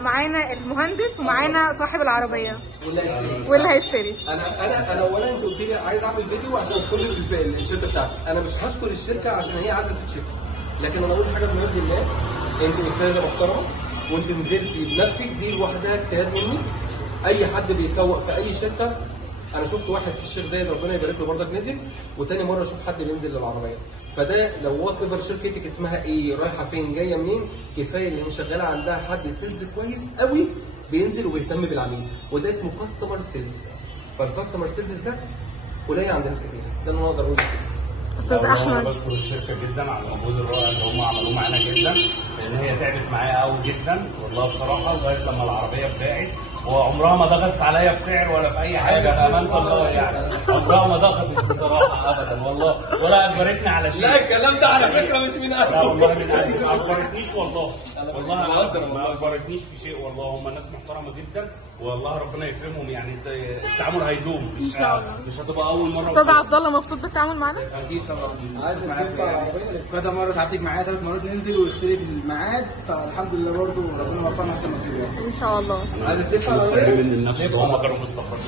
معانا المهندس ومعانا صاحب العربيه واللي هيشتري. انا اولا انت قلت لي عايز اعمل فيديو عشان اشكر الشركه بتاعتي. انا مش هشكر الشركه عشان هي عايزه تتشكر، لكن انا اقول حاجه بجد لله، انت استاذه محترمه وانت نزلتي بنفسك، دي لوحدها اجتهاد مني. اي حد بيسوق في اي شركه، انا شفت واحد في الشيخ زايد ربنا يبارك له برضك نزل، وتاني مره اشوف حد بينزل للعربيه. فده لو وات ايفر شركتك اسمها ايه، رايحه فين، جايه منين، كفايه اللي شغاله عندها حد سيلز كويس قوي بينزل وبيهتم بالعميل، وده اسمه كاستمر سيلز. فالكاستمر سيلز ده قليل عند ناس كتير، ده اللي انا اقدر اقوله. استاذ احمد، انا بشكر الشركه جدا على المجهود الرائع اللي هم عملوه معانا جدا، لان هي تعبت معايا قوي جدا والله بصراحه، لغايه لما العربيه اتباعت. وعمرها ما ضغطت عليا بسعر ولا في اي حاجه بامانه الله، يعني عمرها ما ضغطت بصراحه ابدا والله، ولا اجبرتني على شيء. لا الكلام ده على فكره مش من قلبي. لا والله من قلبي، ما اجبرتنيش والله، والله ما اجبرتنيش في شيء والله. هم ناس محترمه جدا والله، ربنا يكرمهم. يعني التعامل هيدوم ان شاء الله، مش هتبقى اول مره. استاذ عبد الله مبسوط بالتعامل معانا؟ اكيد طبعا. عايز كذا مره تعبتك معايا، 3 مرات ننزل ويختلف الميعاد، فالحمد لله برضه ربنا وفقنا احسن نصيب يعني. ان شاء الله. عايز تدفع مستغربين من الناس، هم كانوا مستغربين.